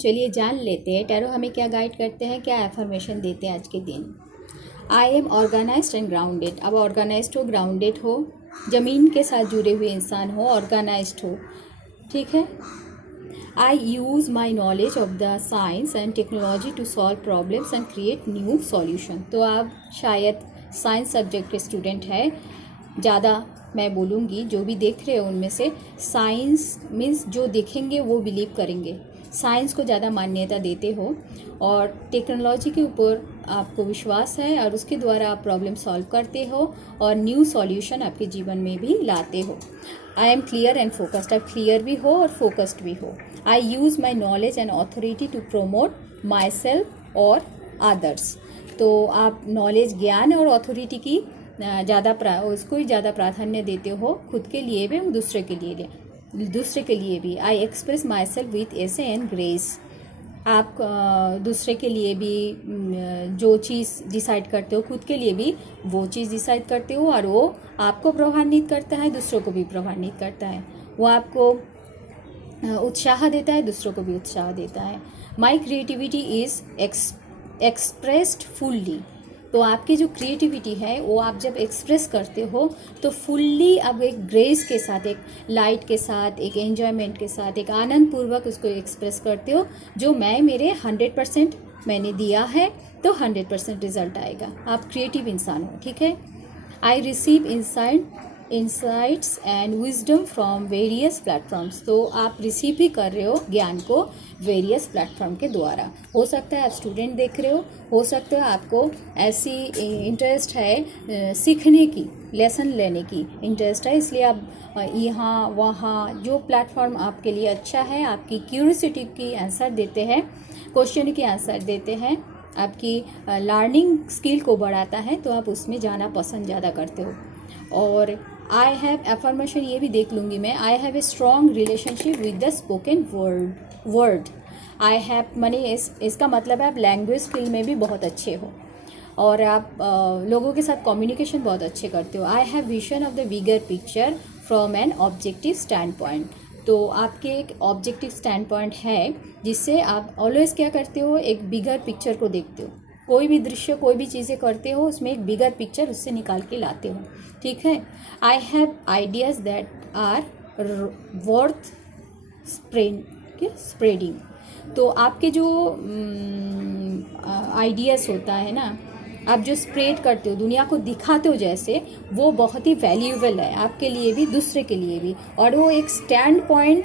चलिए जान लेते हैं टैरो हमें क्या गाइड करते हैं, क्या एफर्मेशन देते हैं आज के दिन। I am organised and grounded. अब ऑर्गेनाइज्ड हो, ग्राउंडेड हो, ज़मीन के साथ जुड़े हुए इंसान हो, ऑर्गेनाइज्ड हो, ठीक है। I use my knowledge of the science and technology to solve problems and create new solution. तो आप शायद साइंस सब्जेक्ट के स्टूडेंट है, ज़्यादा मैं बोलूँगी जो भी देख रहे हो उनमें से साइंस मीन्स जो देखेंगे वो बिलीव करेंगे, साइंस को ज़्यादा मान्यता देते हो और टेक्नोलॉजी के ऊपर आपको विश्वास है और उसके द्वारा आप प्रॉब्लम सॉल्व करते हो और न्यू सॉल्यूशन आपके जीवन में भी लाते हो। I am clear and focused. आप क्लियर भी हो और फोकस्ड भी हो। I use my knowledge and authority to promote myself और अदर्स। तो आप नॉलेज, ज्ञान और ऑथोरिटी की उसको ही ज़्यादा प्राधान्य देते हो, खुद के लिए भी और दूसरे के लिए भी। I express my self with essay and grace. आप दूसरे के लिए भी जो चीज़ डिसाइड करते हो, खुद के लिए भी वो चीज़ डिसाइड करते हो और वो आपको प्रभावित करता है, दूसरों को भी प्रभावित करता है। वो आपको उत्साह देता है, दूसरों को भी उत्साह देता है। My creativity is expressed fully. तो आपकी जो क्रिएटिविटी है वो आप जब एक्सप्रेस करते हो तो फुल्ली अब एक ग्रेस के साथ, एक लाइट के साथ, एक एन्जॉयमेंट के साथ, एक आनंद पूर्वक उसको एक्सप्रेस करते हो। जो मेरे 100% मैंने दिया है तो 100% रिजल्ट आएगा। आप क्रिएटिव इंसान हो, ठीक है। I receive insights and wisdom from various platforms. तो आप रिसीव भी कर रहे हो ज्ञान को वेरियस प्लेटफॉर्म के द्वारा। हो सकता है आप स्टूडेंट देख रहे हो सकता है आपको ऐसी इंटरेस्ट है सीखने की, लेसन लेने की इंटरेस्ट है, इसलिए आप यहाँ वहाँ जो प्लेटफॉर्म आपके लिए अच्छा है, आपकी क्यूरियोसिटी की आंसर देते हैं, क्वेश्चन की आंसर देते हैं, आपकी लर्निंग स्किल को बढ़ाता है, तो आप उसमें जाना पसंद ज़्यादा करते हो। और आई हैव एफर्मेशन ये भी देख लूँगी मैं। I have a strong relationship with the spoken word. I have माने इसका मतलब है आप लैंग्वेज स्किल में भी बहुत अच्छे हो और आप लोगों के साथ कम्युनिकेशन बहुत अच्छे करते हो। I have vision of the bigger picture from an objective stand point. तो आपके एक ऑब्जेक्टिव स्टैंड पॉइंट है जिससे आप ऑलवेज क्या करते हो, एक बिगर पिक्चर को देखते हो। कोई भी दृश्य, कोई भी चीज़ें करते हो उसमें एक बिगर पिक्चर उससे निकाल के लाते हो, ठीक है। I have ideas that are worth spreading. तो आपके जो आइडियाज़ होता है ना, आप जो स्प्रेड करते हो, दुनिया को दिखाते हो जैसे, वो बहुत ही वैल्यूएबल है आपके लिए भी, दूसरे के लिए भी। और वो एक stand point,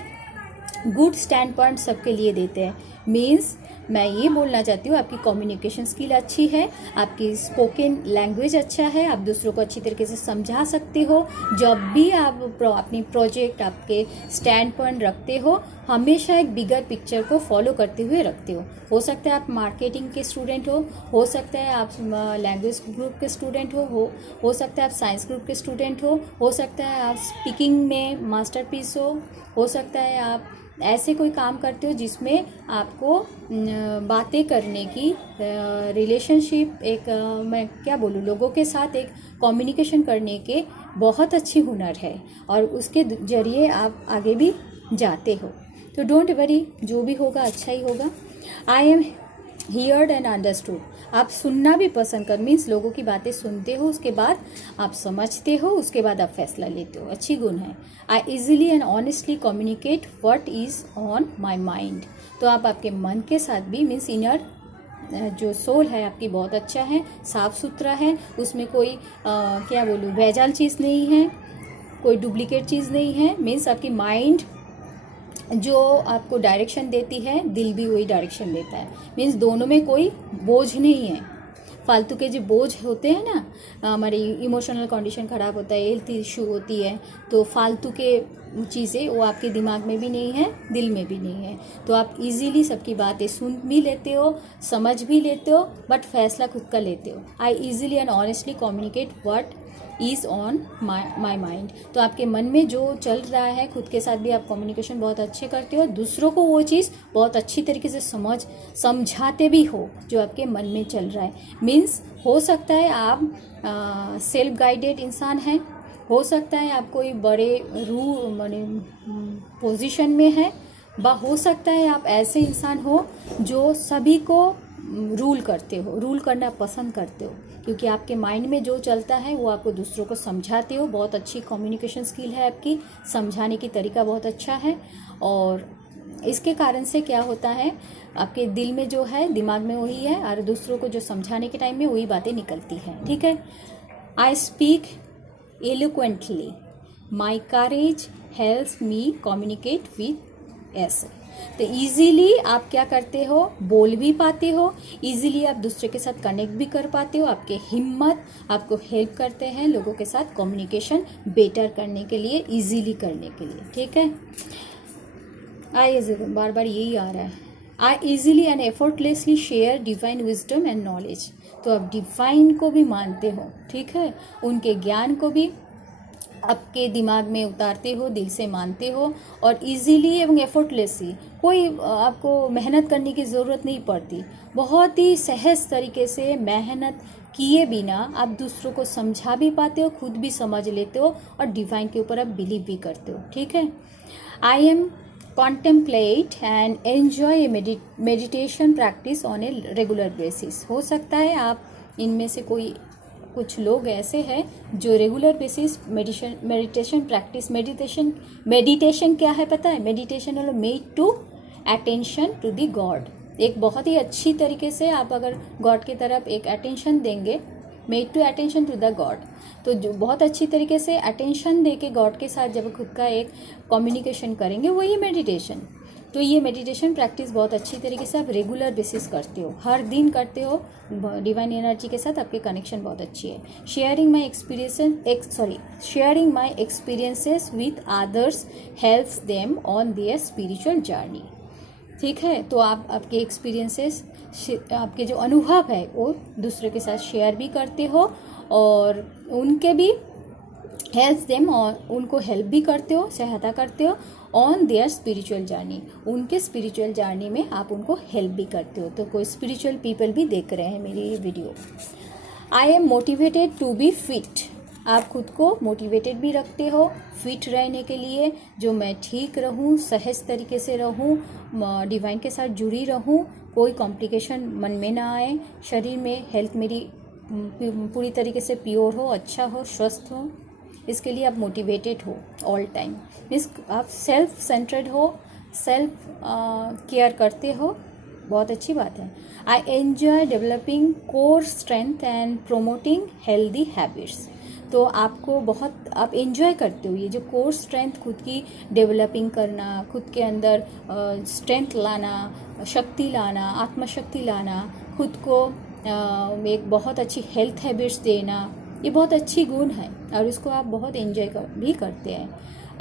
good stand point सबके लिए देते हैं। मीन्स मैं ये बोलना चाहती हूँ आपकी कम्युनिकेशन स्किल अच्छी है, आपकी स्पोकन लैंग्वेज अच्छा है, आप दूसरों को अच्छी तरीके से समझा सकते हो। जब भी आप अपनी प्रोजेक्ट, आपके स्टैंड पॉइंट रखते हो, हमेशा एक बिगर पिक्चर को फॉलो करते हुए रखते हो सकता है आप मार्केटिंग के स्टूडेंट हो सकता है आप लैंग्वेज ग्रुप के स्टूडेंट हो सकता है आप साइंस ग्रुप के स्टूडेंट हो सकता है आप स्पीकिंग में मास्टरपीस हो सकता है आप ऐसे कोई काम करते हो जिसमें आपको बातें करने की रिलेशनशिप, एक मैं क्या बोलूँ, लोगों के साथ एक कम्युनिकेशन करने के बहुत अच्छी हुनर है और उसके जरिए आप आगे भी जाते हो। तो डोंट वरी, जो भी होगा अच्छा ही होगा। I am heard and understood. आप सुनना भी पसंद कर, मीन्स लोगों की बातें सुनते हो, उसके बाद आप समझते हो, उसके बाद आप फैसला लेते हो, अच्छी गुण है। I easily and honestly communicate what is on my mind. तो आप आपके मन के साथ भी, मीन्स इनर जो सोल है आपकी बहुत अच्छा है, साफ़ सुथरा है, उसमें कोई क्या बोलूँ, भेजाल चीज़ नहीं है, कोई डुप्लीकेट चीज़ नहीं है। मीन्स आपकी माइंड जो आपको डायरेक्शन देती है, दिल भी वही डायरेक्शन देता है। मीन्स दोनों में कोई बोझ नहीं है। फालतू के जो बोझ होते हैं ना, हमारी इमोशनल कंडीशन ख़राब होता है, हेल्थ इशू होती है, तो फालतू के चीज़ें वो आपके दिमाग में भी नहीं है, दिल में भी नहीं है। तो आप इजीली सबकी बातें सुन भी लेते हो, समझ भी लेते हो, बट फैसला खुद का लेते हो। I easily and honestly communicate what is on my mind. तो आपके मन में जो चल रहा है, खुद के साथ भी आप कम्युनिकेशन बहुत अच्छे करते हो, दूसरों को वो चीज़ बहुत अच्छी तरीके से समझाते भी हो जो आपके मन में चल रहा है। मीन्स हो सकता है आप सेल्फ गाइडेड इंसान हैं, हो सकता है आप कोई बड़े माने पोजीशन में है, हो सकता है आप ऐसे इंसान हो जो सभी को रूल करते हो, रूल करना पसंद करते हो, क्योंकि आपके माइंड में जो चलता है वो आपको दूसरों को समझाते हो। बहुत अच्छी कम्युनिकेशन स्किल है आपकी, समझाने की तरीका बहुत अच्छा है। और इसके कारण से क्या होता है, आपके दिल में जो है, दिमाग में वही है, और दूसरों को जो समझाने के टाइम में वही बातें निकलती हैं। ठीक है। I speak eloquently, my courage helps me communicate with. ऐसे तो ईजीली आप क्या करते हो, बोल भी पाते हो, ईजीली आप दूसरे के साथ कनेक्ट भी कर पाते हो। आपके हिम्मत आपको हेल्प करते हैं लोगों के साथ कम्युनिकेशन बेटर करने के लिए, ईजीली करने के लिए। ठीक है। बार बार यही आ रहा है। I easily and effortlessly share divine wisdom and knowledge. तो आप डिवाइन को भी मानते हो, ठीक है, उनके ज्ञान को भी आपके दिमाग में उतारते हो, दिल से मानते हो, और इजीली एवं एफर्टलेसली, कोई आपको मेहनत करने की ज़रूरत नहीं पड़ती। बहुत ही सहज तरीके से मेहनत किए बिना आप दूसरों को समझा भी पाते हो, खुद भी समझ लेते हो, और डिवाइन के ऊपर आप बिलीव भी करते हो। ठीक है। I am contemplate and enjoy a meditation practice on a regular basis। हो सकता है आप इनमें से कोई कुछ लोग ऐसे हैं जो regular basis meditation practice, meditation क्या है पता है? मेडिटेशन वाला made to attention to the god. एक बहुत ही अच्छी तरीके से आप अगर गॉड की तरफ एक अटेंशन देंगे, made to attention to the god, तो जो बहुत अच्छी तरीके से अटेंशन दे के गॉड के साथ जब खुद का एक कम्युनिकेशन करेंगे, वही मेडिटेशन। तो ये मेडिटेशन प्रैक्टिस बहुत अच्छी तरीके से आप रेगुलर बेसिस करते हो, हर दिन करते हो, डिवाइन एनर्जी के साथ आपके कनेक्शन बहुत अच्छी है। Sharing my experiences with others helps them on their spiritual journey. ठीक है। तो आप आपके एक्सपीरियंसेस, आपके जो अनुभव है वो दूसरे के साथ शेयर भी करते हो, और उनके भी हेल्प्स देम, और उनको हेल्प भी करते हो, सहायता करते हो ऑन देयर स्पिरिचुअल जर्नी। उनके स्पिरिचुअल जर्नी में आप उनको हेल्प भी करते हो। तो कोई स्पिरिचुअल पीपल भी देख रहे हैं मेरी ये video. I am motivated to be fit. आप खुद को मोटिवेटेड भी रखते हो फिट रहने के लिए, जो मैं ठीक रहूं, सहज तरीके से रहूं, डिवाइन के साथ जुड़ी रहूं, कोई कॉम्प्लिकेशन मन में ना आए, शरीर में हेल्थ मेरी पूरी तरीके से प्योर हो, अच्छा हो, स्वस्थ हो। इसके लिए आप मोटिवेटेड हो ऑल टाइम, मीन्स आप सेल्फ सेंटर्ड हो, सेल्फ केयर करते हो, बहुत अच्छी बात है। I enjoy developing core strength and promoting healthy habits. तो आपको बहुत आप एंजॉय करते हो ये जो कोर स्ट्रेंथ, खुद की डेवलपिंग करना, खुद के अंदर स्ट्रेंथ लाना, शक्ति लाना, आत्मशक्ति लाना, खुद को एक बहुत अच्छी हेल्थ हैबिट्स देना, ये बहुत अच्छी गुण है, और इसको आप बहुत एंजॉय भी करते हैं।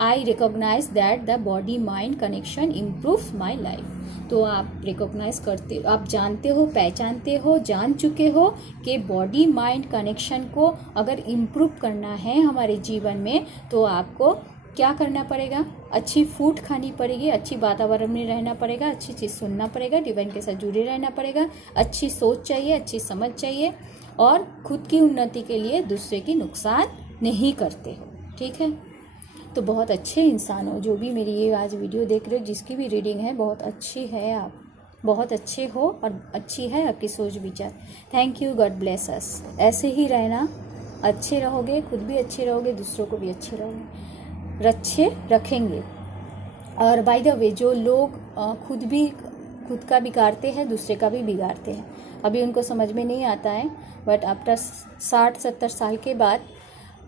I recognise that the body mind connection improves my life. तो आप रिकॉग्नाइज करते हो, आप जानते हो, पहचानते हो, जान चुके हो कि बॉडी माइंड कनेक्शन को अगर इम्प्रूव करना है हमारे जीवन में, तो आपको क्या करना पड़ेगा? अच्छी फूड खानी पड़ेगी, अच्छी वातावरण में रहना पड़ेगा, अच्छी चीज़ सुनना पड़ेगा, डिवाइन के साथ जुड़े रहना पड़ेगा, अच्छी सोच चाहिए, अच्छी समझ चाहिए, और खुद की उन्नति के लिए दूसरे की नुकसान नहीं करते हो। ठीक है। तो बहुत अच्छे इंसान हो, जो भी मेरी ये आज वीडियो देख रहे हो, जिसकी भी रीडिंग है, बहुत अच्छी है, आप बहुत अच्छे हो, और अच्छी है आपकी सोच विचार। Thank you, God bless us. ऐसे ही रहना, अच्छे रहोगे, खुद भी अच्छे रहोगे, दूसरों को भी अच्छे रखेंगे। और बाय द वे, जो लोग खुद का बिगाड़ते हैं, दूसरे का भी बिगाड़ते हैं, अभी उनको समझ में नहीं आता है, बट आफ्टर 60-70 साल के बाद,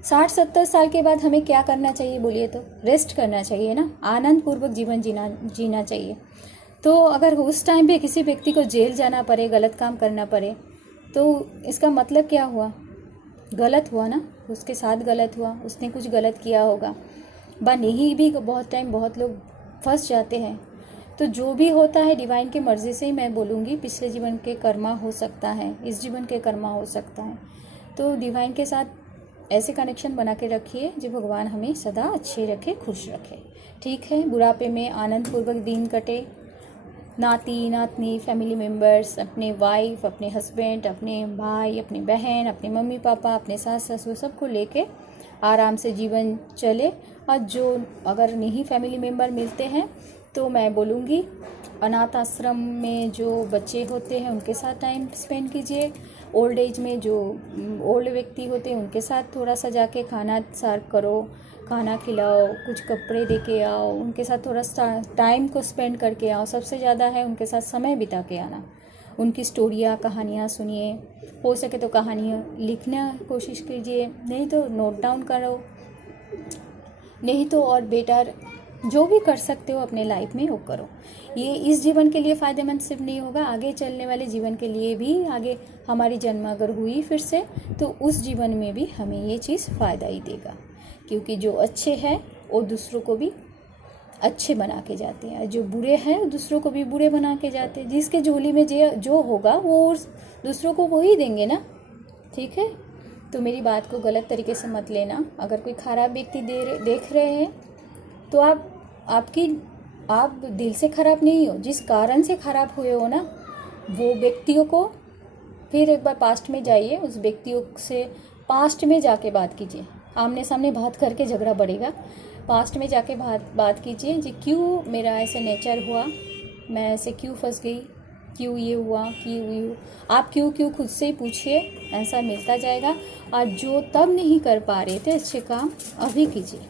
60-70 साल के बाद हमें क्या करना चाहिए बोलिए? तो रेस्ट करना चाहिए ना, आनंद पूर्वक जीवन जीना चाहिए। तो अगर उस टाइम पे किसी व्यक्ति को जेल जाना पड़े, गलत काम करना पड़े, तो इसका मतलब क्या हुआ? गलत हुआ ना, उसके साथ गलत हुआ, उसने कुछ गलत किया होगा। नहीं भी बहुत टाइम बहुत लोग फंस जाते हैं। तो जो भी होता है डिवाइन की मर्ज़ी से ही, मैं बोलूँगी पिछले जीवन के कर्मा हो सकता है, इस जीवन के कर्मा हो सकता है। तो डिवाइन के साथ ऐसे कनेक्शन बना के रखिए जो भगवान हमें सदा अच्छे रखे, खुश रखे। ठीक है। बुढ़ापे में आनंद पूर्वक दिन कटे, नाती नातनी, फैमिली मेम्बर्स, अपने वाइफ, अपने हस्बैंड, अपने भाई, अपनी बहन, अपने मम्मी पापा, अपने सास ससुर, सबको लेके आराम से जीवन चले। और जो अगर नहीं फैमिली मेम्बर मिलते हैं, तो मैं बोलूँगी अनाथ आश्रम में जो बच्चे होते हैं उनके साथ टाइम स्पेंड कीजिए। ओल्ड एज में जो ओल्ड व्यक्ति होते हैं उनके साथ थोड़ा सा जाके खाना सर्व करो, खाना खिलाओ, कुछ कपड़े दे के आओ, उनके साथ थोड़ा सा टाइम को स्पेंड करके आओ। सबसे ज़्यादा है उनके साथ समय बिता के आना। उनकी स्टोरियाँ, कहानियाँ सुनिए, हो सके तो कहानियाँ लिखना कोशिश कीजिए, नहीं तो नोट डाउन करो, नहीं तो और बेटर जो भी कर सकते हो अपने लाइफ में वो करो। ये इस जीवन के लिए फ़ायदेमंद सिर्फ नहीं होगा, आगे चलने वाले जीवन के लिए भी, आगे हमारी जन्म अगर हुई फिर से तो उस जीवन में भी हमें ये चीज़ फ़ायदा ही देगा। क्योंकि जो अच्छे हैं वो दूसरों को भी अच्छे बना के जाते हैं, जो बुरे हैं वो दूसरों को भी बुरे बना के जाते हैं। जिसके झोली में जो होगा वो दूसरों को वो ही देंगे ना, ठीक है। तो मेरी बात को गलत तरीके से मत लेना। अगर कोई ख़राब व्यक्ति देख रहे हैं तो आप दिल से ख़राब नहीं हो, जिस कारण से ख़राब हुए हो ना वो व्यक्तियों को फिर एक बार पास्ट में जाइए, उस व्यक्तियों से पास्ट में जाके बात कीजिए। आमने सामने बात करके झगड़ा बढ़ेगा, पास्ट में जाके बात कीजिए जी क्यों मेरा ऐसे नेचर हुआ, मैं ऐसे क्यों फंस गई, क्यों ये हुआ, आप क्यों खुद से ही पूछिए, आंसर मिलता जाएगा। और जो तब नहीं कर पा रहे थे अच्छे काम अभी कीजिए,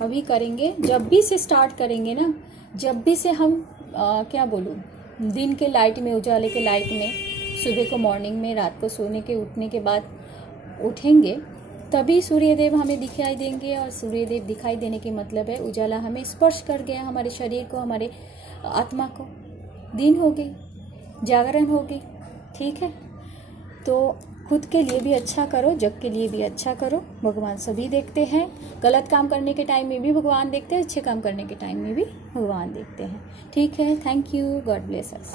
अभी करेंगे। जब भी से स्टार्ट करेंगे ना, जब भी से हम क्या बोलूँ, दिन के लाइट में, उजाले के लाइट में, सुबह को मॉर्निंग में, रात को सोने के उठने के बाद उठेंगे तभी सूर्यदेव हमें दिखाई देंगे। और सूर्यदेव दिखाई देने की मतलब है उजाला हमें स्पर्श कर गया, हमारे शरीर को, हमारे आत्मा को, दिन हो गई, जागरण हो गई, ठीक है। तो खुद के लिए भी अच्छा करो, जग के लिए भी अच्छा करो। भगवान सभी देखते हैं, गलत काम करने के टाइम में भी भगवान देखते हैं, अच्छे काम करने के टाइम में भी भगवान देखते हैं, ठीक है। Thank you, God bless us.